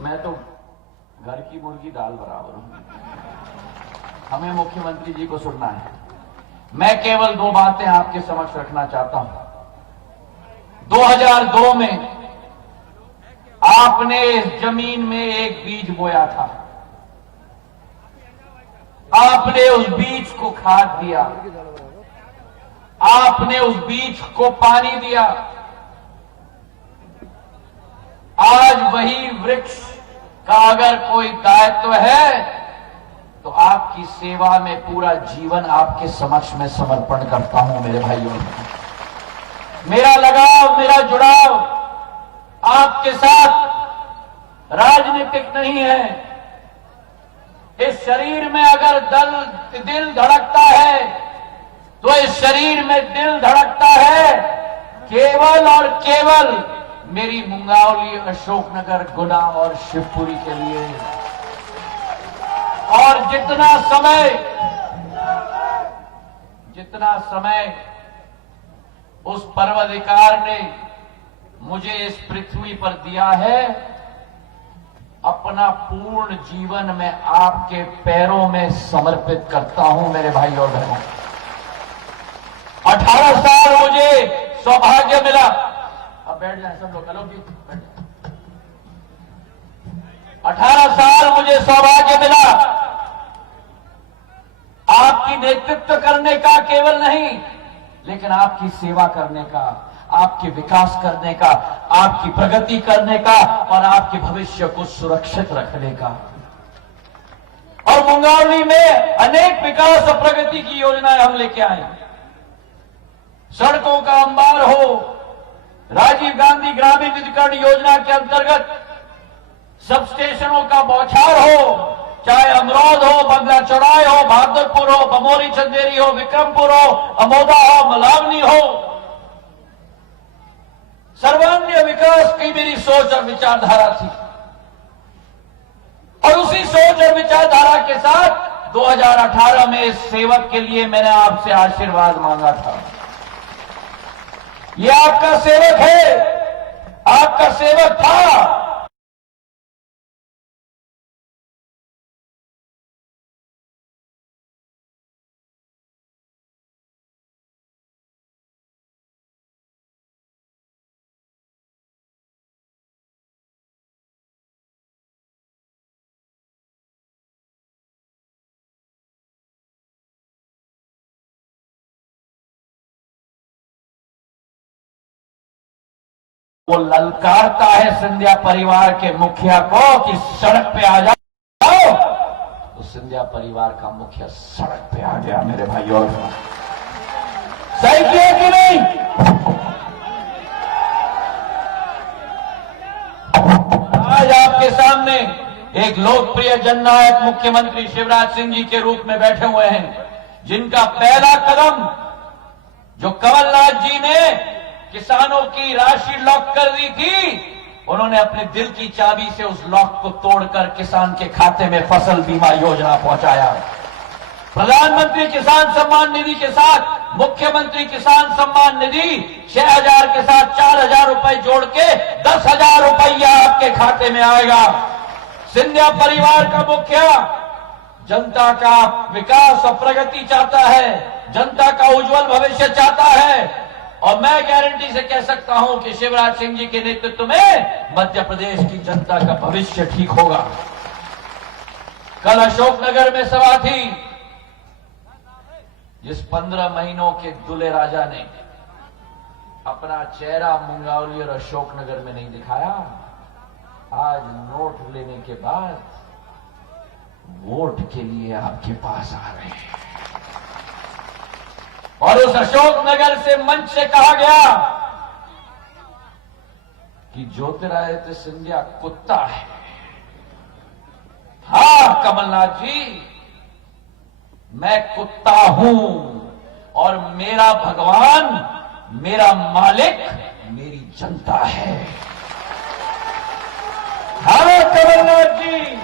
मैं तो घर की मुर्गी दाल बराबर हूं। हमें मुख्यमंत्री जी को सुनना है। मैं केवल दो बातें आपके समक्ष रखना चाहता हूं। 2002 में आपने इस जमीन में एक बीज बोया था। आपने उस बीज को खाद दिया, आपने उस बीज को पानी दिया। आज वही वृक्ष का अगर कोई दायित्व है तो आपकी सेवा में पूरा जीवन आपके समक्ष में समर्पण करता हूं मेरे भाइयों। मेरा लगाव, मेरा जुड़ाव आपके साथ राजनीतिक नहीं है। इस शरीर में अगर दिल धड़कता है तो इस शरीर में दिल धड़कता है केवल और केवल मेरी मुंगावली, अशोकनगर, गुना और शिवपुरी के लिए। और जितना समय उस पर्वताधिकार ने मुझे इस पृथ्वी पर दिया है, अपना पूर्ण जीवन में आपके पैरों में समर्पित करता हूं मेरे भाई और बहनों। 18 साल मुझे सौभाग्य मिला। अब बैठ जाए सब लोग, हेलो जी, 18 साल मुझे सौभाग्य मिला आपकी नेतृत्व करने का, केवल नहीं लेकिन आपकी सेवा करने का, आपके विकास करने का, आपकी प्रगति करने का और आपके भविष्य को सुरक्षित रखने का। और मुंगावली में अनेक विकास और प्रगति की योजनाएं हम लेके आए। सड़कों का अंबार हो, राजीव गांधी ग्रामीण विद्युतीकरण योजना के अंतर्गत सब स्टेशनों का बौछार हो, चाहे अमरौद हो, बंगला चौराहे हो, बहादुरपुर हो, बमोरी चंदेरी हो, विक्रमपुर हो, अमोदा हो, मलावनी हो, सर्वांगीण विकास की मेरी सोच और विचारधारा थी। और उसी सोच और विचारधारा के साथ 2018 में इस सेवक के लिए मैंने आपसे आशीर्वाद मांगा था। ये आपका सेवक है, आपका सेवक था। वो ललकारता है सिंधिया परिवार के मुखिया को कि सड़क पे आ जाओ, तो सिंधिया परिवार का मुखिया सड़क पे आ गया मेरे भाइयों। सही किया कि नहीं? आज आपके सामने एक लोकप्रिय जननायक मुख्यमंत्री शिवराज सिंह जी के रूप में बैठे हुए हैं, जिनका पहला कदम जो कमलनाथ जी ने किसानों की राशि लॉक कर दी थी, उन्होंने अपने दिल की चाबी से उस लॉक को तोड़कर किसान के खाते में फसल बीमा योजना पहुंचाया। प्रधानमंत्री किसान सम्मान निधि के साथ मुख्यमंत्री किसान सम्मान निधि 6,000 के साथ 4,000 रुपए जोड़ के 10,000 रुपया आपके खाते में आएगा। सिंधिया परिवार का मुखिया जनता का विकास और प्रगति चाहता है, जनता का उज्जवल भविष्य चाहता है। और मैं गारंटी से कह सकता हूं कि शिवराज सिंह जी के नेतृत्व में मध्य प्रदेश की जनता का भविष्य ठीक होगा। कल अशोकनगर में सभा थी, जिस 15 महीनों के दूल्हे राजा ने अपना चेहरा मुंगावली और अशोकनगर में नहीं दिखाया, आज नोट लेने के बाद वोट के लिए आपके पास आ रहे हैं। और उस अशोकनगर से मंच से कहा गया कि ज्योतिरादित्य सिंधिया कुत्ता है। हां कमलनाथ जी, मैं कुत्ता हूं और मेरा भगवान, मेरा मालिक मेरी जनता है। हां कमलनाथ जी,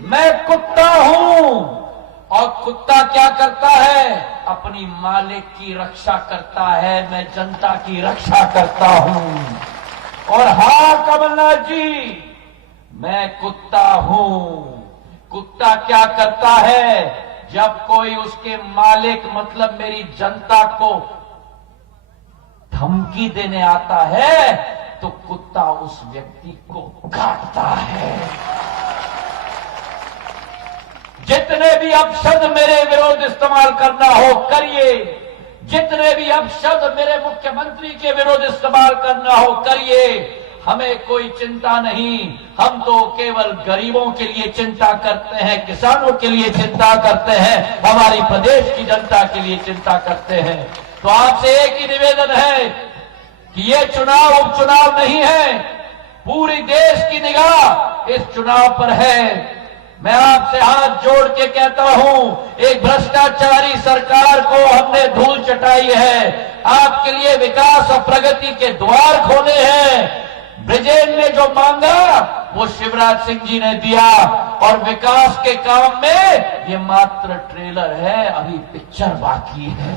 मैं कुत्ता हूं और कुत्ता क्या करता है? अपनी मालिक की रक्षा करता है। मैं जनता की रक्षा करता हूं। और हां कमलनाथ जी, मैं कुत्ता हूं। कुत्ता क्या करता है? जब कोई उसके मालिक मतलब मेरी जनता को धमकी देने आता है तो कुत्ता उस व्यक्ति को काटता है। जितने भी अपशब्द मेरे विरोध इस्तेमाल करना हो करिए, जितने भी अपशब्द मेरे मुख्यमंत्री के विरोध इस्तेमाल करना हो करिए, हमें कोई चिंता नहीं। हम तो केवल गरीबों के लिए चिंता करते हैं, किसानों के लिए चिंता करते हैं, हमारी प्रदेश की जनता के लिए चिंता करते हैं। तो आपसे एक ही निवेदन है कि ये चुनाव उपचुनाव नहीं है, पूरी देश की निगाह इस चुनाव पर है। मैं आपसे हाथ जोड़ के कहता हूं, एक भ्रष्टाचारी सरकार को हमने धूल चटाई है। आपके लिए विकास और प्रगति के द्वार खोले हैं। ब्रिजेन ने जो मांगा वो शिवराज सिंह जी ने दिया, और विकास के काम में ये मात्र ट्रेलर है, अभी पिक्चर बाकी है।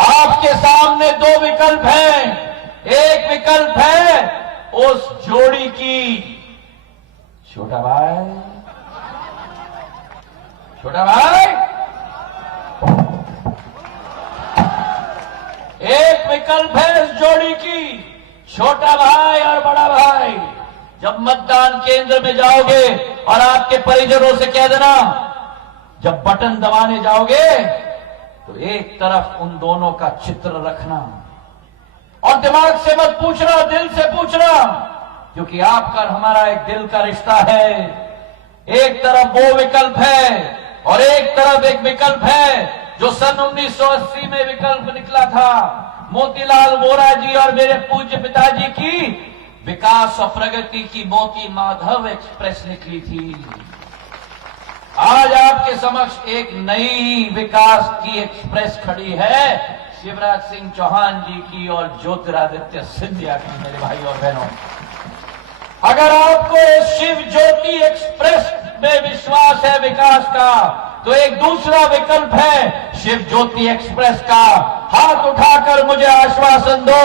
आपके सामने दो विकल्प हैं। एक विकल्प है उस जोड़ी की, छोटा भाई, छोटा भाई, एक विकल्प है इस जोड़ी की, छोटा भाई और बड़ा भाई। जब मतदान केंद्र में जाओगे और आपके परिजनों से कह देना, जब बटन दबाने जाओगे तो एक तरफ उन दोनों का चित्र रखना, और दिमाग से मत पूछना, दिल से पूछना, क्योंकि आपका और हमारा एक दिल का रिश्ता है। एक तरफ वो विकल्प है और एक तरफ एक विकल्प है जो सन 1980 में विकल्प निकला था। मोतीलाल वोरा जी और मेरे पूज्य पिताजी की विकास और प्रगति की मोती माधव एक्सप्रेस निकली थी। आज आपके समक्ष एक नई विकास की एक्सप्रेस खड़ी है, शिवराज सिंह चौहान जी की और ज्योतिरादित्य सिंधिया की। मेरे भाई और बहनों, अगर आपको शिव ज्योति एक्सप्रेस में विश्वास है विकास का, तो एक दूसरा विकल्प है शिव ज्योति एक्सप्रेस का। हाथ उठाकर मुझे आश्वासन दो,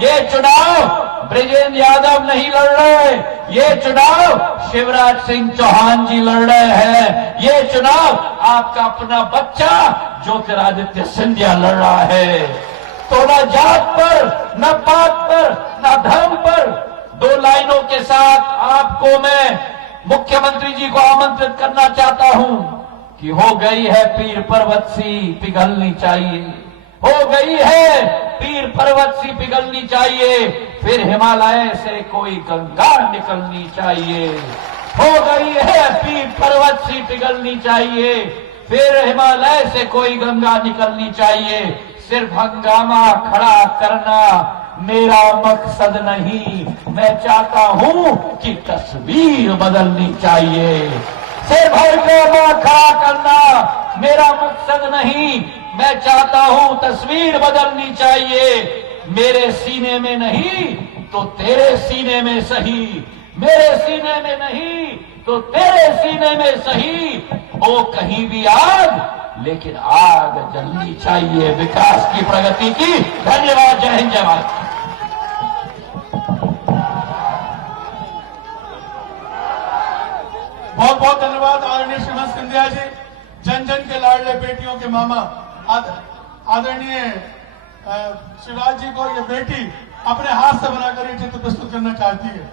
ये चुनाव ब्रिजेंद्र यादव नहीं लड़ रहे, ये चुनाव शिवराज सिंह चौहान जी लड़ रहे हैं। ये चुनाव आपका अपना बच्चा ज्योतिरादित्य सिंधिया लड़ रहा है। तो न जात पर, न पात पर, न धर्म पर, दो लाइनों के साथ आपको मैं मुख्यमंत्री जी को आमंत्रित करना चाहता हूं कि हो गई है पीर पर्वत सी पिघलनी चाहिए, हो गई है पीर पर्वत सी पिघलनी चाहिए, फिर हिमालय से कोई गंगा निकलनी चाहिए। हो गई है पीर पर्वत सी पिघलनी चाहिए, फिर हिमालय से कोई गंगा निकलनी चाहिए। सिर्फ हंगामा खड़ा करना मेरा मकसद नहीं, मैं चाहता हूं कि तस्वीर बदलनी चाहिए। सिर्फ हंगामा खड़ा करना मेरा मकसद नहीं, मैं चाहता हूं तस्वीर बदलनी चाहिए। मेरे सीने में नहीं तो तेरे सीने में सही, मेरे सीने में नहीं तो तेरे सीने में सही। ओ कहीं भी आग, लेकिन आग जलनी चाहिए विकास की, प्रगति की। धन्यवाद। जय हिंद, जय भारत। बहुत बहुत धन्यवाद आदरणीय श्रीमान सिंधिया जी, जन जन के लाडले बेटियों के मामा। आदरणीय शिवराज जी को ये बेटी अपने हाथ से बनाकर ये चित्र प्रस्तुत करना चाहती है।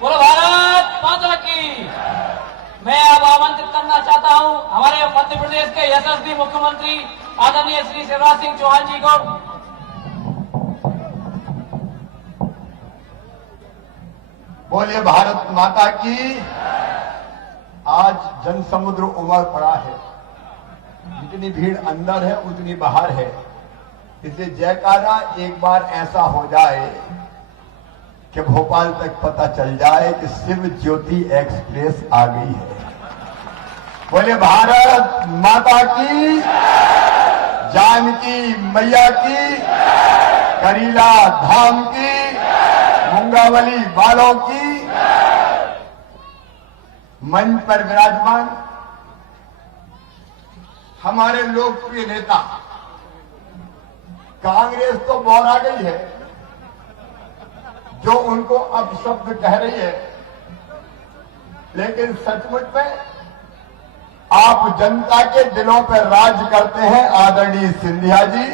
बोलो भारत माता की। मैं अब आमंत्रित करना चाहता हूं हमारे मध्य प्रदेश के यशस्वी मुख्यमंत्री आदरणीय श्री शिवराज सिंह चौहान जी को। बोलिए भारत माता की। आज जन समुद्र उमड़ पड़ा है, जितनी भीड़ अंदर है उतनी बाहर है, इसलिए जयकारा एक बार ऐसा हो जाए कि भोपाल तक पता चल जाए कि शिव ज्योति एक्सप्रेस आ गई है। बोले भारत माता की, जानकी मैया की, करीला धाम की, मुंगावली वालों की। मंच पर विराजमान हमारे लोकप्रिय नेता कांग्रेस तो बौरा गई है, जो उनको अपशब्द कह रही है, लेकिन सचमुच में आप जनता के दिलों पर राज करते हैं आदरणीय सिंधिया जी।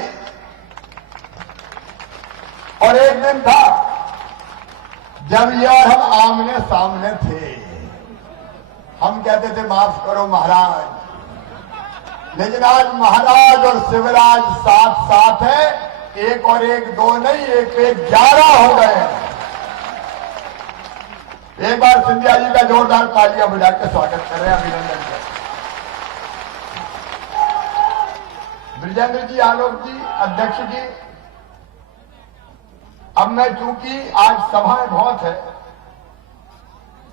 और एक दिन था जब ये और हम आमने सामने थे, हम कहते थे माफ करो महाराज, लेकिन आज महाराज और शिवराज साथ साथ है, एक और एक दो नहीं, एक एक 11 हो गए। एक बार सिंधिया जी का जोरदार तालियां बजा के स्वागत कर रहे हैं, अभिनंदन करें। ब्रिजेंद्र जी, आलोक जी, अध्यक्ष जी, अब मैं चूंकि आज सभाएं बहुत है,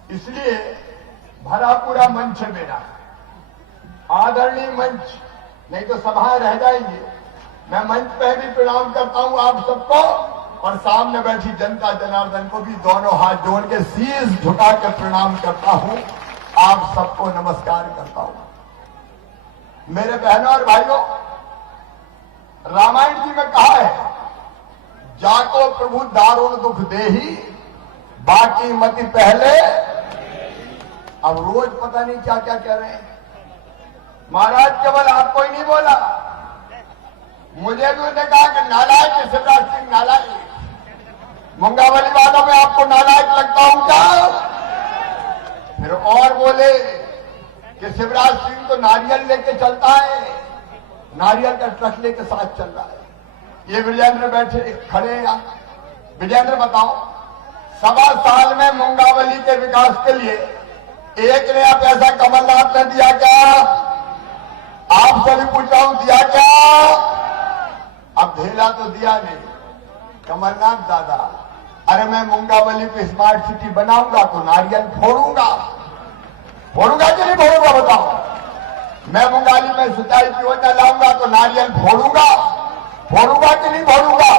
इसलिए भरा पूरा मंच है मेरा, आदरणीय मंच, नहीं तो सभाएं रह जाएंगी। मैं मंच पे भी प्रणाम करता हूं आप सबको, और सामने बैठी जनता जनार्दन को भी दोनों हाथ जोड़ के शीश झुका के प्रणाम करता हूं, आप सबको नमस्कार करता हूं। मेरे बहनों और भाइयों, रामायण जी में कहा है, जाको प्रभु दारुण दुख देही, बाकी मति पहले। अब रोज पता नहीं क्या क्या कह रहे हैं महाराज, केवल आपको ही नहीं बोला, मुझे भी उन्होंने कहा कि नालायक है शिवराज सिंह, नालायक। मुंगावली वालों में आपको नालायक लगता हूं क्या? फिर और बोले कि शिवराज सिंह तो नारियल लेके चलता है, नारियल का ट्रक लेके साथ चल रहा है। ये विजेंद्र बैठे खड़े हैं। विजेंद्र बताओ, 1.25 साल में मुंगावली के विकास के लिए 1 नया पैसा कमलनाथ ने दिया क्या? आपसे भी पूछ रहा हूं, दिया क्या? अब ढेला तो दिया नहीं, कमलनाथ दादा, अरे मैं मुंगावली को स्मार्ट सिटी बनाऊंगा तो नारियल फोड़ूंगा, फोड़ूंगा कि नहीं फोड़ूंगा बताओ? मैं मुंगावली में सिंचाई की योजना लाऊंगा तो नारियल फोड़ूंगा, फोड़ूंगा कि नहीं फोड़ूंगा?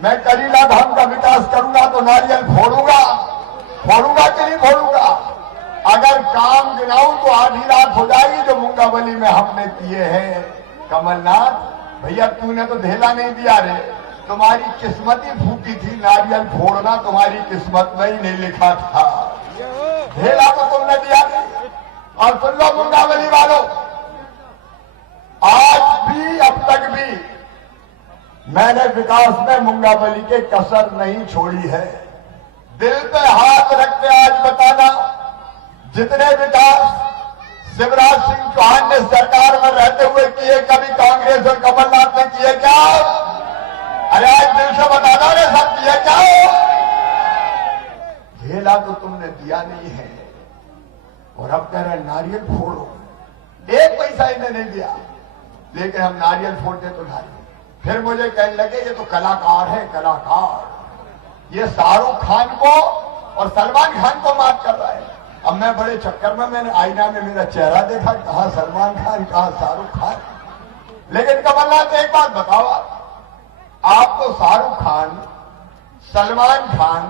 मैं करीला धाम का विकास करूंगा तो नारियल फोड़ूंगा, फोड़ूंगा कि नहीं फोड़ूंगा? अगर काम गिनाऊं तो आधी रात हो जाएगी जो मुंगावली में हमने किए हैं। कमलनाथ भैया, तूने तो ढेला नहीं दिया रे, तुम्हारी किस्मत ही फूकी थी, नारियल फोड़ना तुम्हारी किस्मत में ही नहीं लिखा था, ढेला तो तुमने दिया नहीं। और सुन लो मुंगावली वालों, आज भी, अब तक भी मैंने विकास में मुंगावली के कसर नहीं छोड़ी है। दिल पे हाथ रख के आज बताना, जितने विकास शिवराज सिंह चौहान ने सरकार में रहते हुए किए, कभी कांग्रेस और कमलनाथ ने किए क्या? अरे आज दिल से बताना रे, सब किए क्या? झेला तो तुमने दिया नहीं है, और अब कह रहे नारियल फोड़ो। 1 पैसा इन्हें नहीं दिया, लेकिन हम नारियल फोड़ते तो नारियल। फिर मुझे कहने लगे ये तो कलाकार है, कलाकार, ये शाहरुख खान को और सलमान खान को मात कर रहा है। अब मैं बड़े चक्कर में, मैंने आईना में मेरा चेहरा देखा, कहा सलमान खान, कहा शाहरुख खान। लेकिन कमलनाथ, एक बात बताओ, आप तो शाहरुख खान, सलमान खान,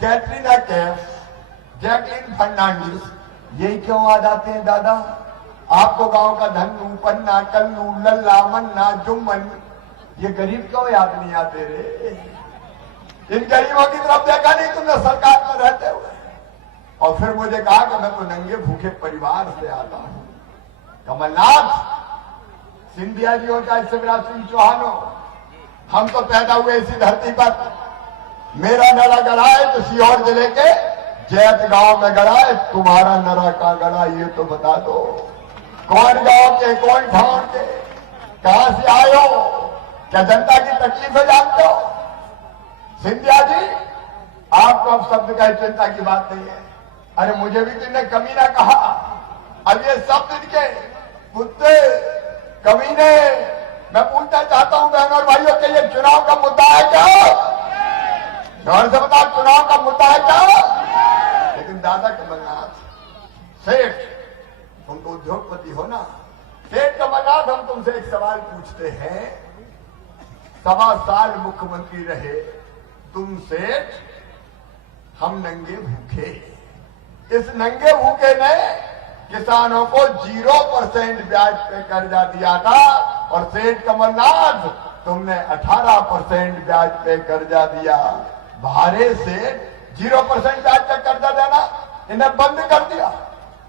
कैटरीना कैफ, जैकलीन फर्नांडिस, यही क्यों आ जाते हैं दादा? आपको गांव का धन्नू, पन्ना, कल्लू, लल्ला, मन्ना, जुम्मन, ये गरीब क्यों याद नहीं आते रे? इन गरीबों की तरफ देखा नहीं तुमने सरकार में रहते हुए? और फिर मुझे कहा कि मैं तो नंगे भूखे परिवार से आता हूं। कमलनाथ, सिंधिया जी हो चाहे शिवराज सिंह चौहान हो, हम तो पैदा हुए इसी धरती पर। मेरा नरा गड़ा है तो सीहोर जिले के जैत गांव में गड़ा है, तुम्हारा नरा कहां गड़ा ये तो बता दो। कौन गांव के, कौन ठाव के, कहां से आए हो, क्या जनता की तकलीफें जानते हो? सिंधिया जी, आपको अब शब्द का चिंता की बात नहीं है। अरे मुझे भी तुमने कमीना कहा, अब ये सब इनके कुत्ते कमीने। मैं पूछना चाहता हूं बहनों और भाइयों के, ये चुनाव का मुद्दा है क्या? गौर से बताओ, चुनाव का मुद्दा है क्या? लेकिन दादा कमलनाथ, सेठ, तुम तो उद्योगपति हो ना, सेठ कमलनाथ, हम तुमसे एक सवाल पूछते हैं। 1.25 साल मुख्यमंत्री रहे तुम सेठ, हम नंगे भूखे। इस नंगे भूखे ने किसानों को 0% ब्याज पे कर्जा दिया था, और सेठ कमलनाथ तुमने 18% ब्याज पे कर्जा दिया। भारे से 0% ब्याज पे कर्जा देना इन्हें बंद कर दिया।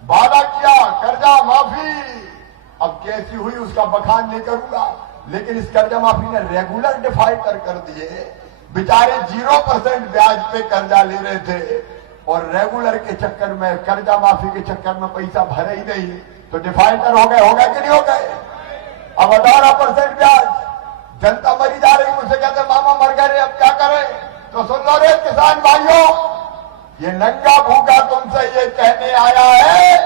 वादा किया कर्जा माफी, अब कैसी हुई उसका बखान नहीं करूंगा, लेकिन इस कर्जा माफी ने रेगुलर डिफॉल्टर कर दिए। बेचारे 0% ब्याज पे कर्जा ले रहे थे और रेगुलर के चक्कर में, कर्जा माफी के चक्कर में पैसा भरे ही नहीं, तो डिफॉल्टर हो गए कि नहीं हो गए? अब 18% ब्याज, जनता मरी जा रही, मुझसे कहते मामा मर गए अब क्या करें? तो सुन लो रे किसान भाइयों, ये नंगा भूखा तुमसे ये कहने आया है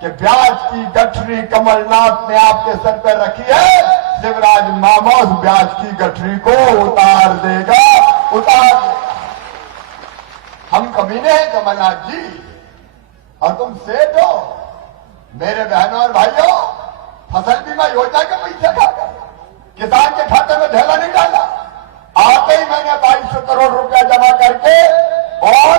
कि ब्याज की गठरी कमलनाथ ने आपके सर पर रखी है, शिवराज मामा उस ब्याज की गठरी को उतार देगा, उतार देगा। हम कमीने हैं कमलनाथ जी और तुम सेठ हो। मेरे बहनों और भाइयों, फसल बीमा योजना के पैसे खाकर किसान के खाते में ढेला नहीं डाला। आते ही मैंने 2200 करोड़ रुपया जमा करके और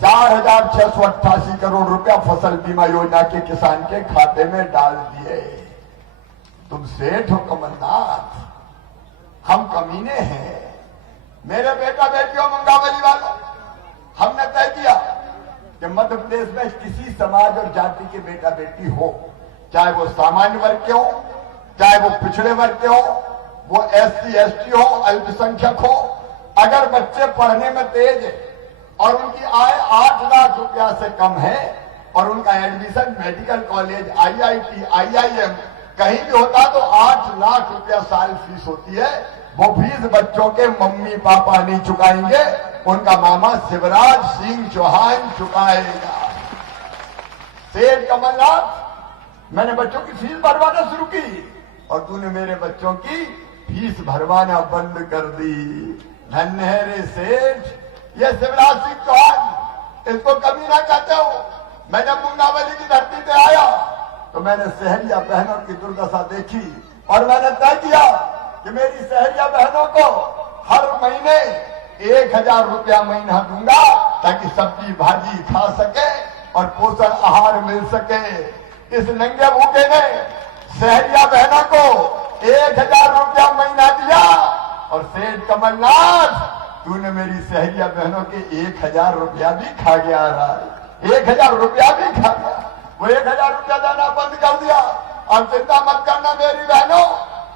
4688 करोड़ रुपया फसल बीमा योजना के किसान के खाते में डाल दिए। तुम सेठ हो कमलनाथ, हम कमीने हैं। मेरे बेटा बेटियों मुंगावली वालों, हमने तय किया कि मध्य प्रदेश में किसी समाज और जाति के बेटा बेटी हो, चाहे वो सामान्य वर्ग के हो, चाहे वो पिछड़े वर्ग के हो, वो SC ST हो, अल्पसंख्यक हो, अगर बच्चे पढ़ने में तेज है और उनकी आय 8 लाख रुपया से कम है और उनका admission medical college, IIT, IIM कहीं भी होता तो 8 लाख रुपया साल फीस होती है। वो फीस बच्चों के मम्मी पापा नहीं चुकाएंगे, उनका मामा शिवराज सिंह चौहान चुकाएगा। सेठ कमलनाथ, मैंने बच्चों की फीस भरवाना शुरू की और तूने मेरे बच्चों की फीस भरवाना बंद कर दी। धन्य है रे सेठ, ये शिवराज सिंह चौहान, इसको कभी ना कहते हो। मैं जब मुंगावली की धरती पे आया तो मैंने सहरिया बहनों की दुर्दशा देखी और मैंने तय किया कि मेरी सहरिया बहनों को हर महीने 1000 रुपया महीना दूंगा ताकि सब्जी भाजी खा सके और पोषण आहार मिल सके। इस नंगे भूखे ने सहरिया बहनों को 1000 रुपया महीना दिया और सेठ कमलनाथ, तूने मेरी सहरिया बहनों के 1000 रुपया भी खा गया रहा है। 1000 रुपया भी खा गया, वो 1000 रुपया देना बंद कर दिया। और चिंता मत करना मेरी बहनों,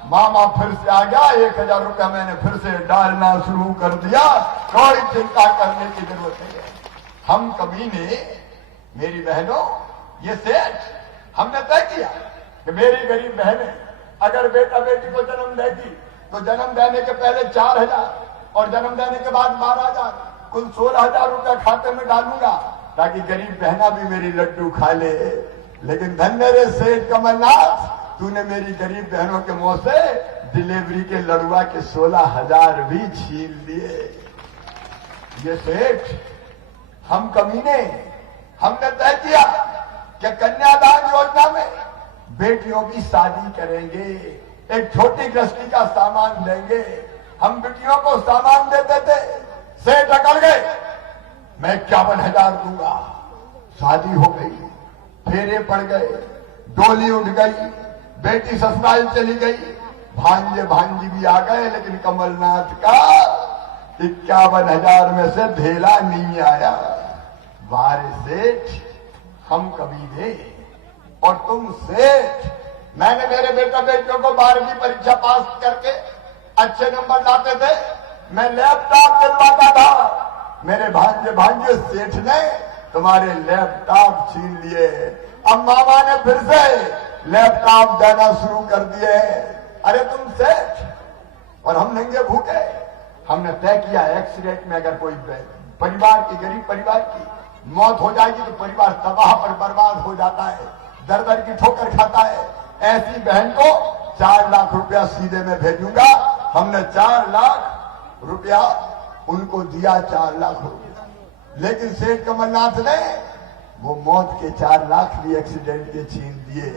मामा फिर से आ गया, 1000 रुपया मैंने फिर से डालना शुरू कर दिया, कोई चिंता करने की जरूरत नहीं है। हम कमीने, मेरी बहनों, ये सेठ, हमने तय किया कि मेरी गरीब बहनें अगर बेटा बेटी को जन्म देगी तो जन्म देने के पहले 4000 और जन्म देने के बाद 12000, कुल 16000 रुपया खाते में डालूंगा ताकि गरीब बहना भी मेरी लड्डू खा ले। लेकिन धन्य रे सेठ कमलनाथ, तूने मेरी गरीब बहनों के मुंह से डिलीवरी के लड़ुआ के 16000 भी छीन लिए। ये सेठ, हम कमीने, हमने तय किया कि कन्यादान योजना में बेटियों की शादी करेंगे, एक छोटी गृहस्थी का सामान देंगे। हम बेटियों को सामान देते थे, सेठ अकड़ गए, मैं 51,000 दूंगा। शादी हो गई, फेरे पड़ गए, डोली उठ गई, बेटी ससुराल चली गई, भांजे भांजी भी आ गए, लेकिन कमलनाथ का 51,000 में से ढेला नहीं आया। वारे सेठ, हम कमीने और तुम सेठ। मैंने मेरे बेटा बेटियों को 12वीं परीक्षा पास करके अच्छे नंबर लाते थे, मैं लैपटॉप दिलवाता था। मेरे भांजे भांजे सेठ ने तुम्हारे लैपटॉप छीन लिए। अब मामा ने फिर से लैपटॉप देना शुरू कर दिए। अरे तुम सेठ और हम नंगे भूखे। हमने तय किया एक्सीडेंट में अगर कोई परिवार की, गरीब परिवार की मौत हो जाएगी तो परिवार तबाह पर बर्बाद हो जाता है, दर दर की ठोकर खाता है। ऐसी बहन को 4 लाख रुपया सीधे में भेजूंगा। हमने 4 लाख रुपया उनको दिया, 4 लाख रुपया। लेकिन सेठ कमलनाथ ने वो मौत के 4 लाख भी एक्सीडेंट के छीन दिए।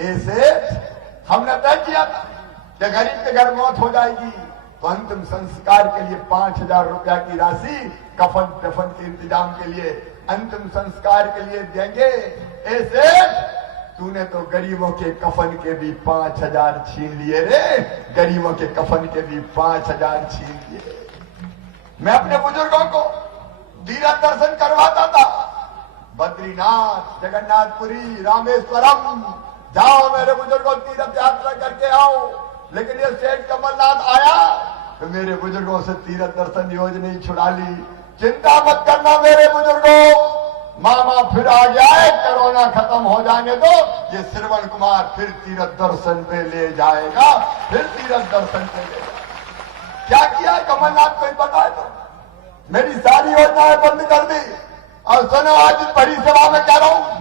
ए सेठ, हमने तय किया था कि गरीब के घर मौत हो जाएगी तो अंतिम संस्कार के लिए 5000 रुपया की राशि कफन दफन के इंतजाम के लिए, अंतिम संस्कार के लिए देंगे। ए सेठ, तूने तो गरीबों के कफन के भी 5,000 छीन लिए रे, गरीबों के कफन के भी 5,000 छीन लिए। मैं अपने बुजुर्गों को तीर्थ दर्शन करवाता था, बद्रीनाथ, जगन्नाथपुरी, रामेश्वरम, जाओ मेरे बुजुर्गों तीर्थ यात्रा करके आओ। लेकिन ये सेठ कमलनाथ आया तो मेरे बुजुर्गों से तीर्थ दर्शन योजना ही छुड़ा ली। चिंता मत करना मेरे बुजुर्गों, मामा फिर आ गया है, कोरोना खत्म हो जाने दो, ये श्रवण कुमार फिर तीर्थ दर्शन पे ले जाएगा, फिर तीर्थ दर्शन पे ले जाएगा। क्या किया कमलनाथ को पता है? तो मेरी सारी योजनाएं बंद कर दी। और सुनो, आज बड़ी सभा में कह रहा हूं,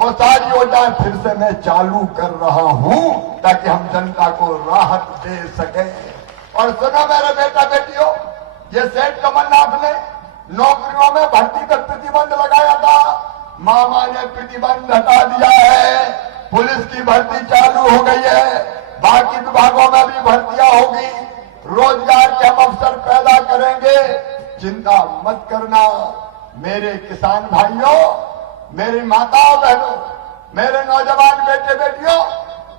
वो सारी योजनाएं फिर से मैं चालू कर रहा हूं ताकि हम जनता को राहत दे सके। और सुनो मेरे बेटा बेटियों, ये सेठ कमलनाथ ने नौकरियों में भर्ती पर प्रतिबंध लगाया था, मामा ने प्रतिबंध हटा दिया है। पुलिस की भर्ती चालू हो गई है, बाकी विभागों में भी भर्तियां होगी, रोजगार के हम अवसर पैदा करेंगे। चिंता मत करना मेरे किसान भाइयों, मेरी माताओं बहनों, मेरे नौजवान बेटे बेटियों।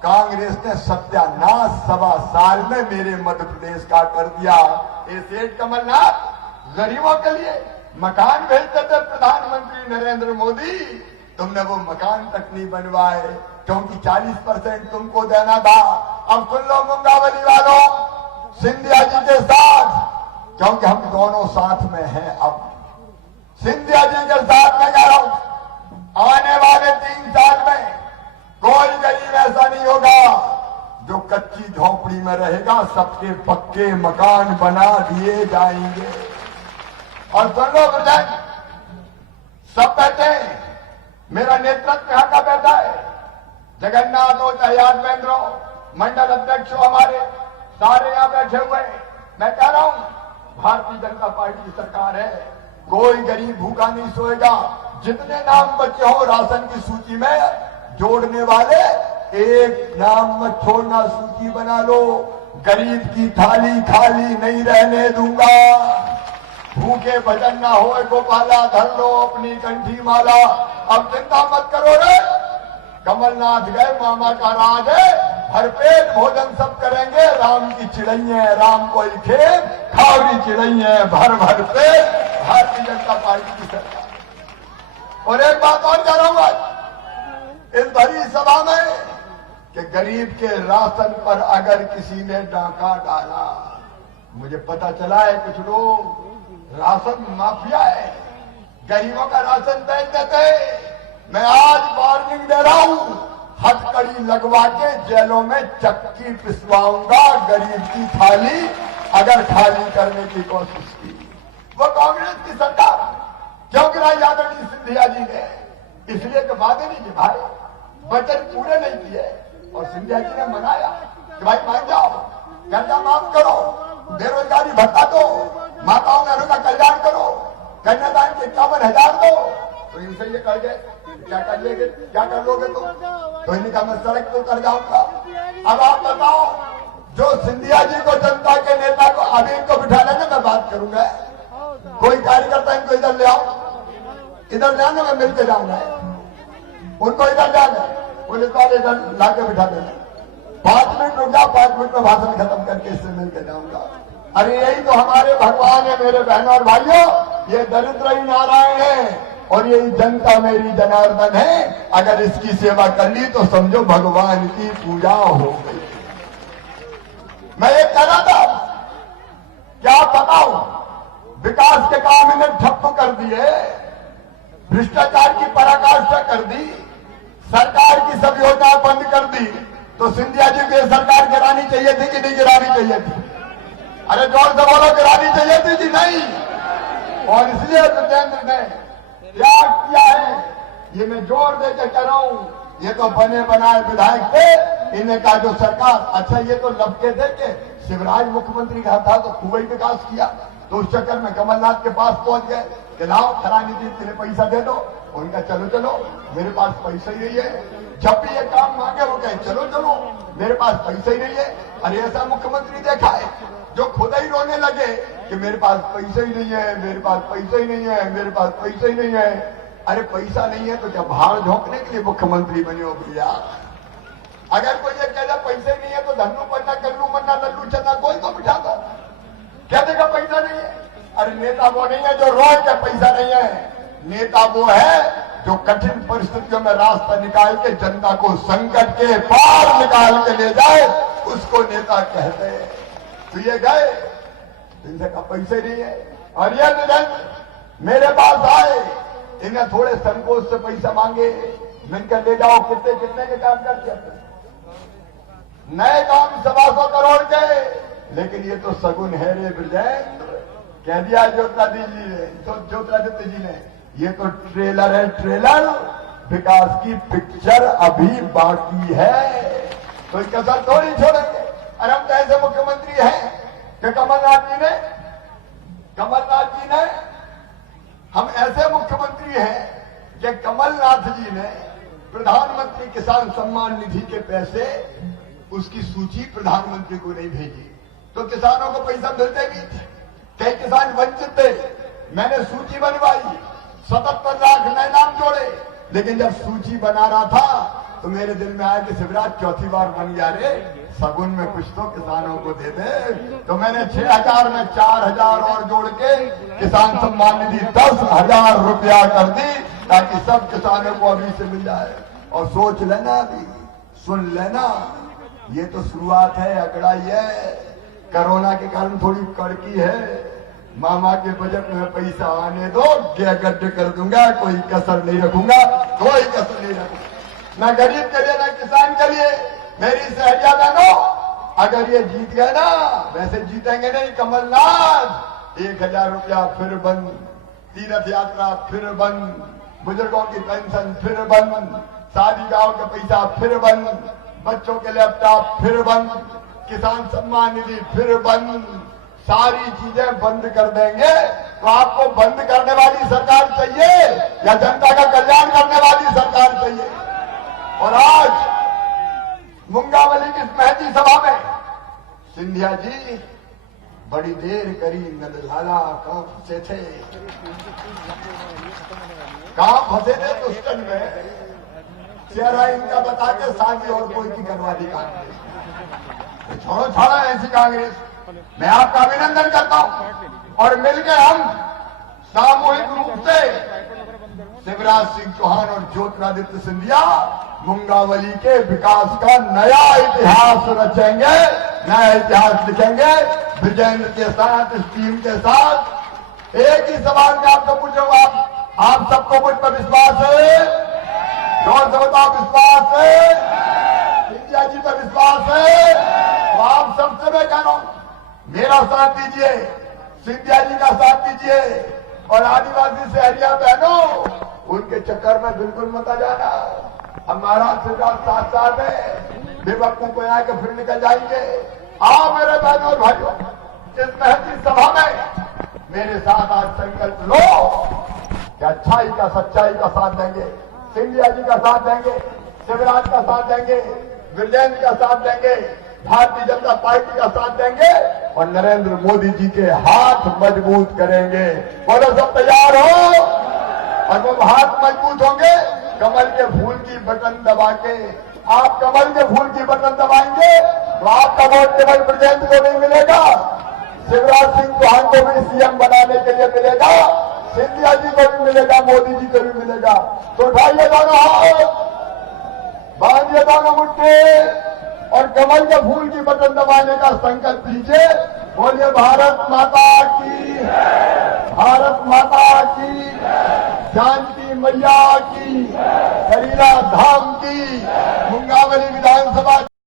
कांग्रेस ने सत्यानाश 1.25 साल में मेरे मध्य प्रदेश का कर दिया। ये सेठ कमलनाथ गरीबों के लिए मकान भेजते थे प्रधानमंत्री नरेंद्र मोदी, तुमने वो मकान तक नहीं बनवाए क्योंकि 40% तुमको देना था। अब सुन लो मुंगावली वालों, सिंधिया जी के साथ, क्योंकि हम दोनों साथ में हैं। अब सिंधिया जी के साथ में कह रहा हूं, आने वाले 3 साल में कोई गरीब ऐसा नहीं होगा जो कच्ची झोपड़ी में रहेगा, सबके पक्के मकान बना दिए जाएंगे। और सुन लो ब्रजन, सब बैठे हैं, मेरा नेतृत्व यहाँ का बैठा है, जगन्नाथ हो चाहे यादवेंद्र हो, मंडल अध्यक्ष हो, हमारे सारे यहाँ बैठे हुए हैं। मैं कह रहा हूं भारतीय जनता पार्टी की सरकार है, कोई गरीब भूखा नहीं सोएगा। जितने नाम बचे हो राशन की सूची में जोड़ने वाले, एक नाम मत छोड़ना, सूची बना लो। गरीब की थाली खाली नहीं रहने दूंगा। भूखे भजन ना होए गोपाला, धर लो अपनी कंठी माला। अब चिंता मत करो रे, कमलनाथ गए, मामा का राज है, भरपेट भोजन सब करेंगे। राम की चिड़ैया, राम कोई खेत, खावरी चिड़ैया भर भर पेट। भारतीय जनता पार्टी की सरकार। और एक बात और कह रहा हूं आज इस बड़ी सभा में कि गरीब के राशन पर अगर किसी ने डाका डाला, मुझे पता चला है कुछ लोग राशन माफिया है, गरीबों का राशन बेच देते। मैं आज वार्निंग दे रहा हूं, हथकड़ी लगवा के जेलों में चक्की पिसवाऊंगा गरीब की थाली अगर खाली करने की कोशिश की। वो कांग्रेस की सरकार क्यों गिराई आदरणीय सिंधिया जी ने? इसलिए तो वादे नहीं किए भाई, वचन पूरे नहीं किए। और सिंधिया जी ने मनाया कि भाई मान जाओ, कर्जा माफ करो, बेरोजगारी भत्ता दो, माताओं बहनों का कल्याण करो, कन्यादान के 51,000 दो। तो इनसे ये कह गए क्या कर लेंगे, क्या कर लोगे तुम? तो इन्हीं का मैं सड़क तो कर जाऊंगा। अब आप बताओ, जो सिंधिया जी को, जनता के नेता को, अभी इनको बिठा लेना, मैं बात करूंगा। कोई कार्यकर्ता इनको इधर ले आओ, इधर ले आना, मैं मिलकर जाऊंगा। उनको इधर जाना, पुलिस वाले इधर लाके बिठा देना। 5 मिनट रुक जाओ, 5 मिनट में भाषण खत्म करके इससे मिलकर जाऊंगा। अरे यही तो हमारे भगवान है मेरे बहनों और भाइयों, ये दरिद्र ही नारायण है और यही जनता मेरी जनार्दन है। अगर इसकी सेवा कर ली तो समझो भगवान की पूजा हो गई। मैं ये कह रहा था, क्या बताऊं, विकास के काम इन्हें ठप्प कर दिए, भ्रष्टाचार की पराकाष्ठा कर दी, सरकार की सब योजनाएं बंद कर दी। तो सिंधिया जी को ये सरकार गिरानी चाहिए थी कि नहीं गिरानी चाहिए थी? अरे जोर से बोलो, गिरानी चाहिए थी कि नहीं? और इसलिए विजेंद्र ने क्या किया है, ये मैं जोर देकर कह रहा हूं, ये तो बने बनाए विधायक थे, इन्हें कहा जो सरकार, अच्छा ये तो लपके थे कि शिवराज मुख्यमंत्री का था तो खूब ही विकास किया, तो उस चक्कर में कमलनाथ के पास पहुंच गए कि लाओ खरानी जी तेरे पैसा दे दो। उनका चलो चलो मेरे पास पैसा ही नहीं है। जब भी ये काम मांगे वो कहे चलो चलो मेरे पास पैसा ही नहीं है। अरे ऐसा मुख्यमंत्री देखा है जो खुद ही रोने लगे कि मेरे पास पैसा ही नहीं है, मेरे पास पैसा ही नहीं है, मेरे पास पैसा ही नहीं है। अरे पैसा नहीं है तो क्या भाड़ झोंकने के लिए मुख्यमंत्री बने हो भैया? अगर कोई ये कहता पैसे नहीं है तो धन्नू बनना, कल्लू बनना, लल्लू चलना, कोई तो बिठा दो। क्या देगा पैसा नहीं है? अरे नेता वो नहीं है जो रोए के पैसा नहीं है, नेता वो है जो कठिन परिस्थितियों में रास्ता निकाल के जनता को संकट के पार निकाल के ले जाए, उसको नेता कहते हैं। तो ये गए, इनसे का पैसे नहीं है। और ये विधायक मेरे पास आए, इन्हें थोड़े संकोच से पैसा मांगे, मैंने ले जाओ, कितने कितने के काम कर दिया, नए काम 125 करोड़ के। लेकिन ये तो सगुन है रे ब्रजेंद्र, कह दिया ज्योतिरादित्य जी ने, ये तो ट्रेलर है, ट्रेलर, विकास की पिक्चर अभी बाकी है, तो इसका सर थोड़ी छोड़ेंगे। और हम तो ऐसे मुख्यमंत्री हैं कि कमलनाथ जी ने हम ऐसे मुख्यमंत्री हैं कि कमलनाथ जी ने प्रधानमंत्री किसान सम्मान निधि के पैसे, उसकी सूची प्रधानमंत्री को नहीं भेजी, तो किसानों को पैसा मिलते नहीं थे, कई किसान वंचित थे। मैंने सूची बनवाई, 77 लाख नए नाम जोड़े, लेकिन जब सूची बना रहा था तो मेरे दिल में आया कि शिवराज चौथी बार बन गया रे, सगुन में कुछ तो किसानों को दे दे। तो मैंने 6,000 में 4,000 और जोड़ के किसान सम्मान निधि 10,000 रुपया कर दी, ताकि सब किसानों को अभी से मिल जाए। और सोच लेना, अभी सुन लेना, ये तो शुरुआत है, अकड़ाई है, कोरोना के कारण थोड़ी कड़की है। मामा के बजट में पैसा आने दो, गड्ढे कर दूंगा, कोई कसर नहीं रखूंगा, कोई कसर नहीं रखूंगा, ना गरीब के लिए ना किसान के लिए। मेरी सहरिया बहनों, अगर ये जीत गए ना, वैसे जीतेंगे नहीं कमलनाथ, 1,000 रुपया फिर बंद, तीर्थ यात्रा फिर बंद, बुजुर्गों की पेंशन फिर बंद, शादी ब्याह का पैसा फिर बंद, बच्चों के लैपटॉप फिर बंद, किसान सम्मान निधि फिर बंद, सारी चीजें बंद कर देंगे। तो आपको बंद करने वाली सरकार चाहिए या जनता का कल्याण करने वाली सरकार चाहिए? और आज मुंगावली की मेहंदी सभा में सिंधिया जी बड़ी देर करी, नंदलाला कहां फंसे थे, दुष्कर्म में, चेहरा इनका बता के शादी और कोई की करवाली कांग्रेस। छोड़ो ऐसी कांग्रेस, मैं आपका अभिनंदन करता हूं। और मिलकर हम सामूहिक रूप से शिवराज सिंह चौहान और ज्योतिरादित्य सिंधिया मुंगावली के विकास का नया इतिहास रचेंगे, नया इतिहास लिखेंगे विजेंद्र के साथ, इस टीम के साथ। एक ही सवाल मैं आपको पूछूंगा, आप सबको मुझ पर विश्वास है? जोर से बताओ, विश्वास है? सिंधिया जी पर विश्वास है? तो आप सबसे मैं कह रहा हूं, मेरा साथ दीजिए, सिंधिया जी का साथ दीजिए। और आदिवासी शहरिया बहनों, उनके चक्कर में बिल्कुल मत आ जाना। हमारा सिद्धांत साथ साथ है, बेवकूफों को यहाँ के फिर निकल जाएंगे। आओ मेरे बहनों और भाइयों, इस मेहनती सभा में मेरे साथ आज संकल्प लो कि अच्छाई का, सच्चाई का साथ देंगे, सिंधिया जी का साथ देंगे, शिवराज का साथ देंगे, विजेंद्र का साथ देंगे, भारतीय जनता पार्टी का साथ देंगे और नरेंद्र मोदी जी के हाथ मजबूत करेंगे। बोलो सब तैयार हो? और वो हाथ मजबूत होंगे, कमल के फूल की बटन दबा के, आप कमल के फूल की बटन दबाएंगे तो आपका वोट केवल ब्रजेंद्र को नहीं मिलेगा, शिवराज सिंह चौहान को भी सीएम बनाने के लिए मिलेगा, सिंधिया जी को भी मिलेगा, मोदी जी को भी मिलेगा। तो उठाइए दोनों हाथ, बांधिए दोनों मुट्ठी और कमल के फूल की बटन दबाने का संकल्प लीजिए। बोलिए भारत माता की, भारत माता की, जानकी मैया की, करीला धाम की, मुंगावली विधानसभा